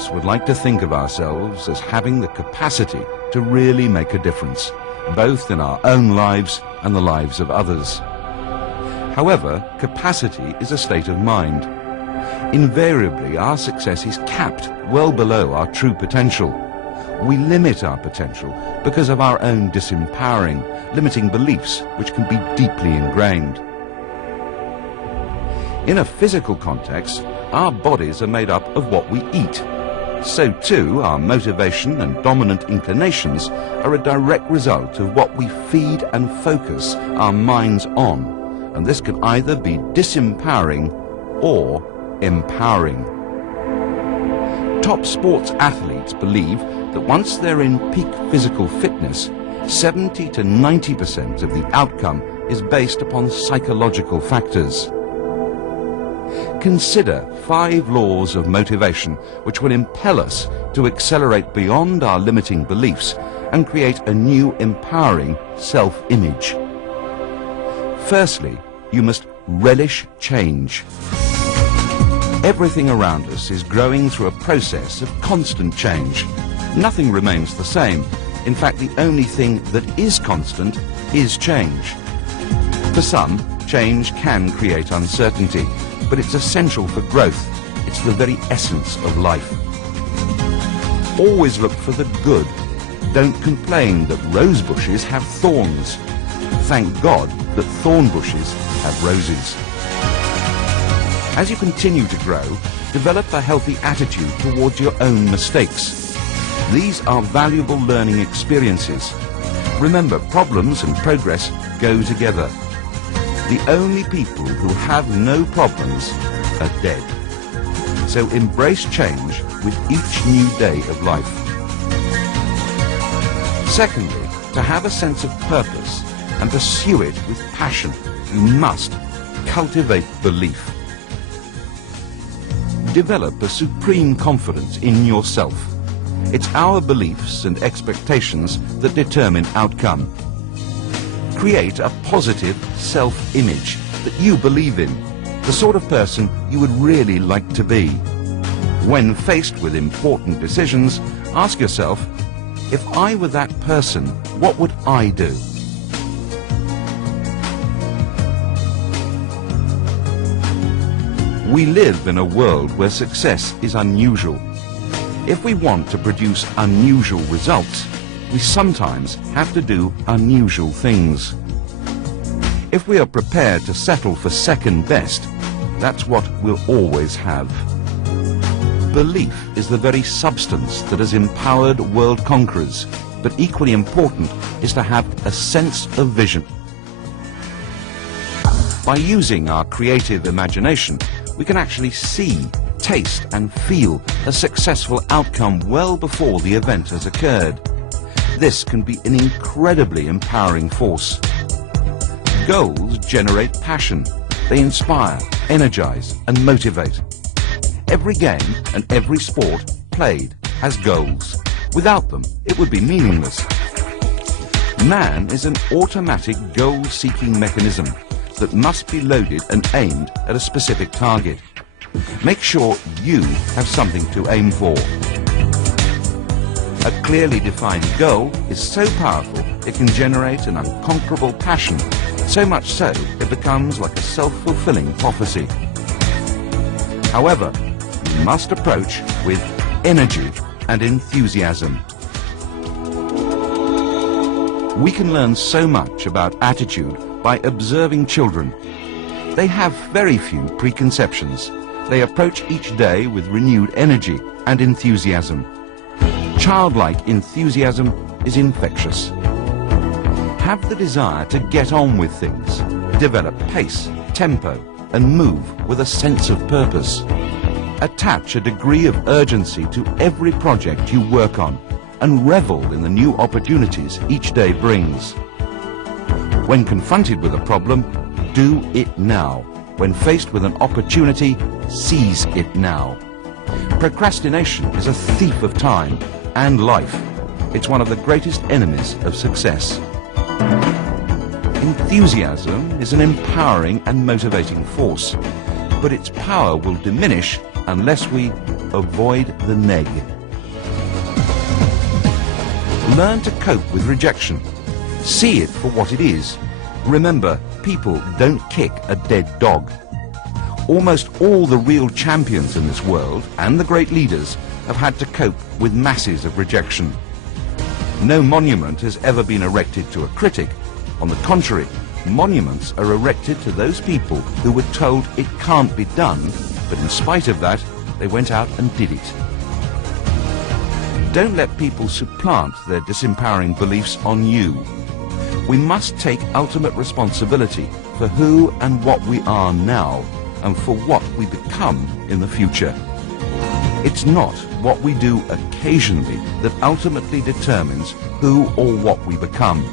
us would like to think of ourselves as having the capacity to really make a difference, both in our own lives and the lives of others. However, capacity is a state of mind. Invariably, our success is capped well below our true potential. We limit our potential because of our own disempowering, limiting beliefs which can be deeply ingrained. In a physical context, our bodies are made up of what we eat. So too, our motivation and dominant inclinations are a direct result of what we feed and focus our minds on, and this can either be disempowering or empowering. Top sports athletes believe that once they're in peak physical fitness, 70 to 90% of the outcome is based upon psychological factors. Consider 5 laws of motivation which will impel us to accelerate beyond our limiting beliefs and create a new empowering self-image. Firstly, you must relish change. Everything around us is growing through a process of constant change. Nothing remains the same. In fact, the only thing that is constant is change. For some, change can create uncertainty, but it's essential for growth. It's the very essence of life. Always look for the good. Don't complain that rose bushes have thorns. Thank God that thorn bushes have roses. As you continue to grow, develop a healthy attitude towards your own mistakes. These are valuable learning experiences. Remember, problems and progress go together. The only people who have no problems are dead. So embrace change with each new day of life. Secondly, to have a sense of purpose and pursue it with passion, you must cultivate belief. Develop a supreme confidence in yourself. It's our beliefs and expectations that determine outcome. Create a positive self-image that you believe in, the sort of person you would really like to be. When faced with important decisions, ask yourself, if I were that person, what would I do? We live in a world where success is unusual. If we want to produce unusual results, we sometimes have to do unusual things. If we are prepared to settle for second best, that's what we'll always have. Belief is the very substance that has empowered world conquerors, but equally important is to have a sense of vision. By using our creative imagination, we can actually see, taste and feel a successful outcome well before the event has occurred. This can be an incredibly empowering force. Goals generate passion. They inspire, energize and motivate. Every game and every sport played has goals. Without them, it would be meaningless. Man is an automatic goal-seeking mechanism that must be loaded and aimed at a specific target. Make sure you have something to aim for. A clearly defined goal is so powerful it can generate an unconquerable passion, so much so it becomes like a self-fulfilling prophecy. However, you must approach with energy and enthusiasm. We can learn so much about attitude by observing children. They have very few preconceptions. They approach each day with renewed energy and enthusiasm. Childlike enthusiasm is infectious. Have the desire to get on with things, develop pace, tempo, and move with a sense of purpose. Attach a degree of urgency to every project you work on and revel in the new opportunities each day brings. When confronted with a problem, do it now. When faced with an opportunity, seize it now. Procrastination is a thief of time and life. It's one of the greatest enemies of success. Enthusiasm is an empowering and motivating force, but its power will diminish unless we avoid the neg. Learn to cope with rejection. See it for what it is. Remember, people don't kick a dead dog. Almost all the real champions in this world and the great leaders have had to cope with masses of rejection. No monument has ever been erected to a critic. On the contrary, monuments are erected to those people who were told it can't be done, but in spite of that, they went out and did it. Don't let people supplant their disempowering beliefs on you. We must take ultimate responsibility for who and what we are now and for what we become in the future. It's not what we do occasionally that ultimately determines who or what we become.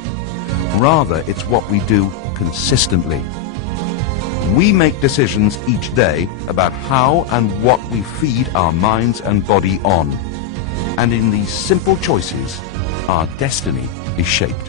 Rather, it's what we do consistently. We make decisions each day about how and what we feed our minds and body on. And in these simple choices, our destiny is shaped.